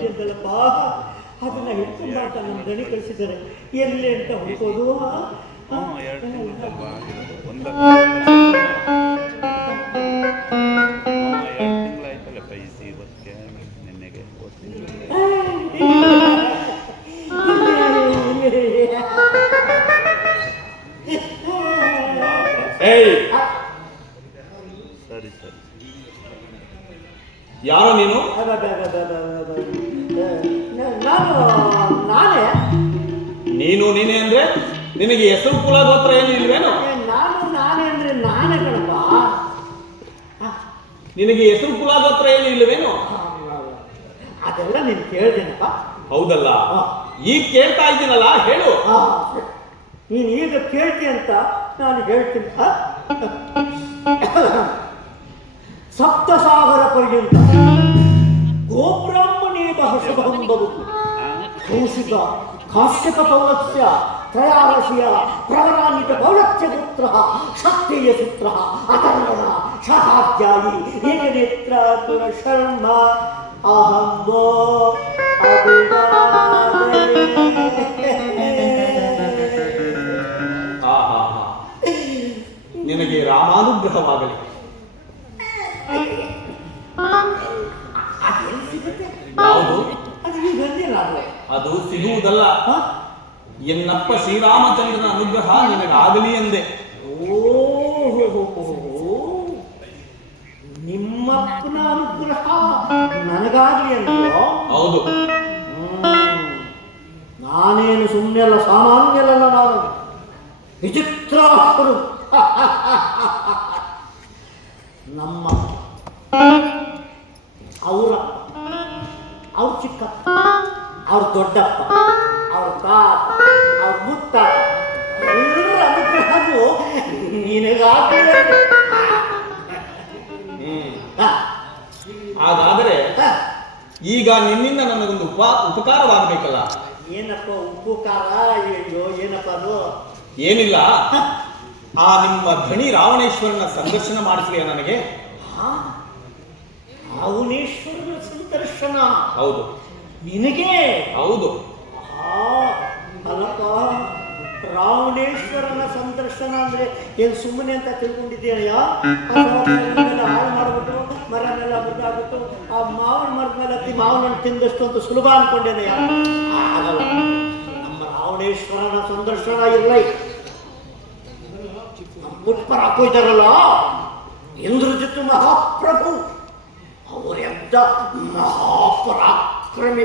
ತಂದಿದ್ದಲ್ಲಪ್ಪ, ಅದನ್ನ ಹಿಡ್ಕೊಂಡ್ ಬಾಟ ನಮ್ಮ ದಣಿ ಕಳಿಸಿದ್ದಾರೆ. ಎಲ್ಲಿ ಅಂತ ಹುಡ್ಕೋದು? ಸರಿ ಸರಿ, ಯಾರೋ ನೀನು? ನಾನೇ. ನೀನೇ ಅಂದ್ರೆ ನಿನಗೆ ಹೆಸರು ಕುಲ ಗೋತ್ರ ಏನು ಇಲ್ವೇನು? ನಾನೇ ಅಂದ್ರೆ ನಾನೇ ಕಣಪ್ಪ. ನಿನಗೆ ಹೆಸರು ಕುಲ ಗೋತ್ರ ಏನು ಇಲ್ವೇನು? ಅದೆಲ್ಲ ನೀನು ಕೇಳ್ತೇನಪ್ಪ. ಹೌದಲ್ಲ, ಈಗ ಕೇಳ್ತಾ ಇದ್ದೀನಲ್ಲ, ಹೇಳು. ನೀನು ಈಗ ಕೇಳ್ತಿ ಅಂತ ನಾನು ಹೇಳ್ತೀನಿ. ಸಪ್ತಸಾಗರ ಪರ್ಯಂತ ಗೋಬ್ರಾಹ್ಮಣೇ ಶುಭಂಬವು ಕೌಶಿಕ ಕಾಶ್ಯಪ ಪೌಲಸ್ಯ ತ್ರಯಾರಸಿಯ ಪ್ರವರಾನ್ವಿತ ಪೌಲಸ್ಯ ಪುತ್ರ ಶಕ್ತಿಯ ಪುತ್ರ ಅಥರ್ವಣ ಶತಾಬ್ಜಾಯಿ ಏಕನೇತ್ರ ಶರ್ಮ ಅಹಂಬೋ ನಿನಗೆ ರಾಮಾನುಗ್ರಹವಾಗಲಿ. ಯಾವುದು? ಅದು ಸಿಗುವುದಲ್ಲ. ಎನ್ನಪ್ಪ ಶ್ರೀರಾಮಚಂದ್ರನ ಅನುಗ್ರಹ ನಿನಗಾಗಲಿ ಎಂದೆ. ನಿಮ್ಮಪ್ಪನ ಅನುಗ್ರಹ ನನಗಾಗಲಿ ಅಂದ್ರೋ? ಹೌದು. ನಾನೇನು ಸುಮ್ಮನೆಲ್ಲ ಸಾಮಾನ್ಯಲ್ಲ, ನಾನು ವಿಚಿತ್ರ. ನಮ್ಮ ಅವರಪ್ಪ, ಅವ್ರ ಚಿಕ್ಕಪ್ಪ, ಅವ್ರ ದೊಡ್ಡಪ್ಪ, ಅವ್ರ ತಾತ, ಅವ್ರ ಮುತ್ತಾತ ಎಲ್ಲರ ಅನುಗ್ರಹವು ನಿನಗಾಗಲಿ. ಹಾಗಾದರೆ ಈಗ ನಿನ್ನಿಂದ ನನಗೊಂದು ಉಪಕಾರವಾಗಬೇಕಲ್ಲ. ಏನಪ್ಪ ಉಪಕಾರ? ಅಯ್ಯೋ, ಏನಪ್ಪ ಅದು? ಏನಿಲ್ಲ, ಆ ನಿಮ್ಮ ಧಣಿ ರಾವಣೇಶ್ವರನ ಸಂದರ್ಶನ ಮಾಡಿಸ್ಲಿಯ ನನಗೆ? ರಾವಣೇಶ್ವರನ ಸಂದರ್ಶನ? ಹೌದು. ನಿನಗೆ? ಹೌದು. ಅಲ್ಲಪ್ಪ, ರಾವಣೇಶ್ವರನ ಸಂದರ್ಶನ ಅಂದ್ರೆ ಏನು ಸುಮ್ಮನೆ ಅಂತ ತಿಳ್ಕೊಂಡಿದ್ದೀನಯ್ಯ? ಹಾಳು ಮಾಡ್ಬಿಟ್ಟು ಮರನೆಲ್ಲ ಬುದ್ದಾಗ್ಬಿಟ್ಟು ಆ ಮಾವಿನ ಮರದ ಮೇಲೆ ಹತ್ತಿ ಮಾವನನ್ನು ತಿಂದಷ್ಟು ಅಂತ ಸುಲಭ ಅನ್ಕೊಂಡೇನಯ್ಯ. ಆಗಲ್ಲ. ನಮ್ಮ ರಾವಣೇಶ್ವರನ ಸಂದರ್ಶನ ಇಲ್ಲ. ಪುಷ್ಪರ ಹಾಕೋಯ್ತಾರಲ್ಲ ಇಂದ್ರಜಿತ್ ಮಹಾಪ್ರಭು, ಅವರೆದ್ದ ಮಹಾಪರಾಕ್ರಮಿ